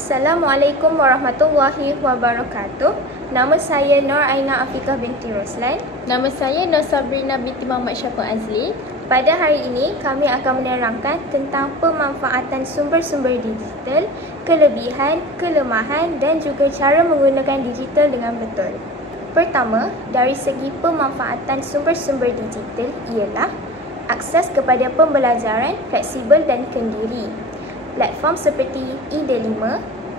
Assalamualaikum warahmatullahi wabarakatuh. Nama saya Nur Aina Afiqah binti Roslan. Nama saya Nur Sabrina binti Muhammad Syaful Azli. Pada hari ini, kami akan menerangkan tentang pemanfaatan sumber-sumber digital, kelebihan, kelemahan dan juga cara menggunakan digital dengan betul. Pertama, dari segi pemanfaatan sumber-sumber digital ialah akses kepada pembelajaran fleksibel dan kendiri. Platform seperti eD5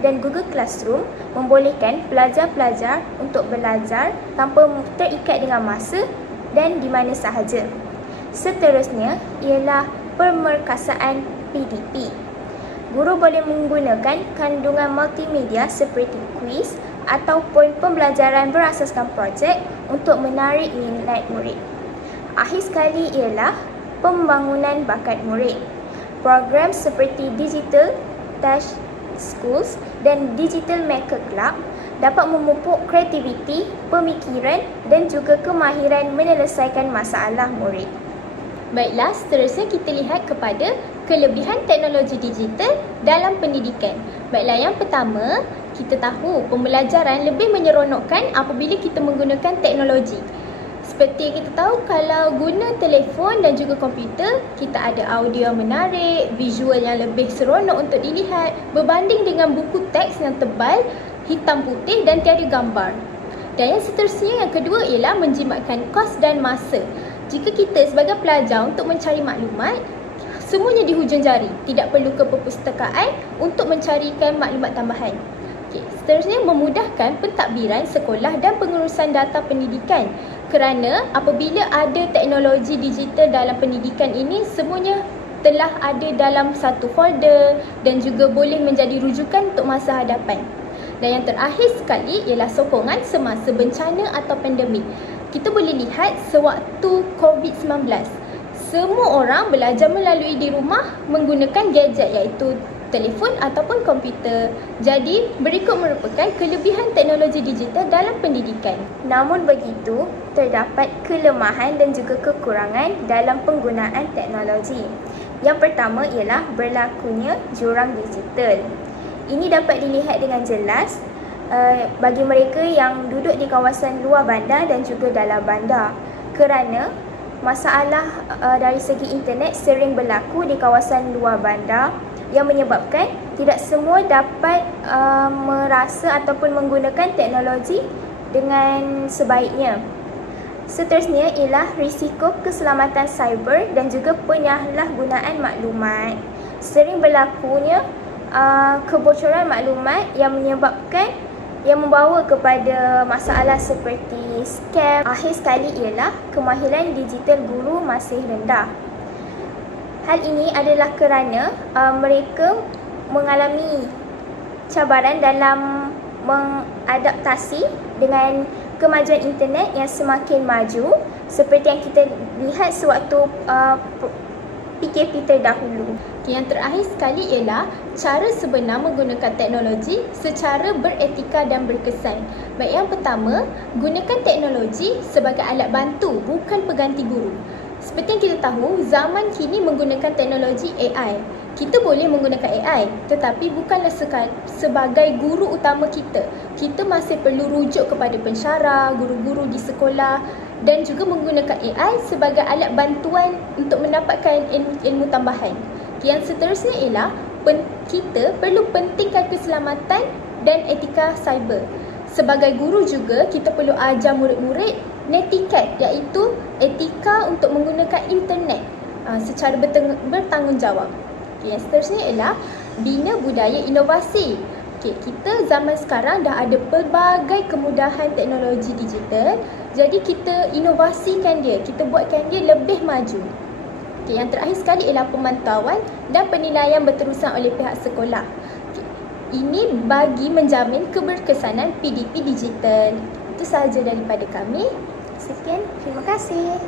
dan Google Classroom membolehkan pelajar-pelajar untuk belajar tanpa terikat dengan masa dan di mana sahaja. Seterusnya ialah pemerkasaan PDP. Guru boleh menggunakan kandungan multimedia seperti kuis ataupun pembelajaran berasaskan projek untuk menarik minat murid. Akhir sekali ialah pembangunan bakat murid. Program seperti Digital Touch Schools dan Digital Maker Club dapat memupuk kreativiti, pemikiran dan juga kemahiran menyelesaikan masalah murid. Baiklah, seterusnya kita lihat kepada kelebihan teknologi digital dalam pendidikan. Baiklah, yang pertama, kita tahu pembelajaran lebih menyeronokkan apabila kita menggunakan teknologi. Seperti kita tahu, kalau guna telefon dan juga komputer, kita ada audio yang menarik, visual yang lebih seronok untuk dilihat berbanding dengan buku teks yang tebal, hitam putih dan tiada gambar. Dan yang seterusnya, yang kedua ialah menjimatkan kos dan masa. Jika kita sebagai pelajar untuk mencari maklumat, semuanya di hujung jari, tidak perlu ke perpustakaan untuk mencarikan maklumat tambahan. Seterusnya, memudahkan pentadbiran sekolah dan pengurusan data pendidikan. Kerana apabila ada teknologi digital dalam pendidikan ini, semuanya telah ada dalam satu folder dan juga boleh menjadi rujukan untuk masa hadapan. Dan yang terakhir sekali ialah sokongan semasa bencana atau pandemik. Kita boleh lihat sewaktu COVID-19, semua orang belajar melalui di rumah menggunakan gadget iaitu telefon ataupun komputer. Jadi, berikut merupakan kelebihan teknologi digital dalam pendidikan. Namun begitu, terdapat kelemahan dan juga kekurangan dalam penggunaan teknologi. Yang pertama ialah berlakunya jurang digital. Ini dapat dilihat dengan jelas bagi mereka yang duduk di kawasan luar bandar dan juga dalam bandar. Kerana masalah dari segi internet sering berlaku di kawasan luar bandar yang menyebabkan tidak semua dapat merasa ataupun menggunakan teknologi dengan sebaiknya. Seterusnya ialah risiko keselamatan cyber dan juga penyalahgunaan maklumat. Sering berlakunya kebocoran maklumat yang membawa kepada masalah seperti scam. Akhir sekali ialah kemahiran digital guru masih rendah. Hal ini adalah kerana mereka mengalami cabaran dalam mengadaptasi dengan kemajuan internet yang semakin maju seperti yang kita lihat sewaktu PKP terdahulu. Yang terakhir sekali ialah cara sebenar menggunakan teknologi secara beretika dan berkesan. Baik, yang pertama, gunakan teknologi sebagai alat bantu, bukan pengganti guru. Seperti yang kita tahu, zaman kini menggunakan teknologi AI. Kita boleh menggunakan AI, tetapi bukanlah sebagai guru utama kita. Kita masih perlu rujuk kepada pensyarah, guru-guru di sekolah dan juga menggunakan AI sebagai alat bantuan untuk mendapatkan ilmu tambahan. Yang seterusnya ialah kita perlu pentingkan keselamatan dan etika cyber. Sebagai guru juga, kita perlu ajar murid-murid netiket, iaitu etika untuk menggunakan internet secara bertanggungjawab. Yang seterusnya ialah bina budaya inovasi. Kita zaman sekarang dah ada pelbagai kemudahan teknologi digital, jadi kita inovasikan dia, kita buatkan dia lebih maju. Yang terakhir sekali ialah pemantauan dan penilaian berterusan oleh pihak sekolah. Ini bagi menjamin keberkesanan PDP digital. Itu sahaja daripada kami. Sekian, terima kasih.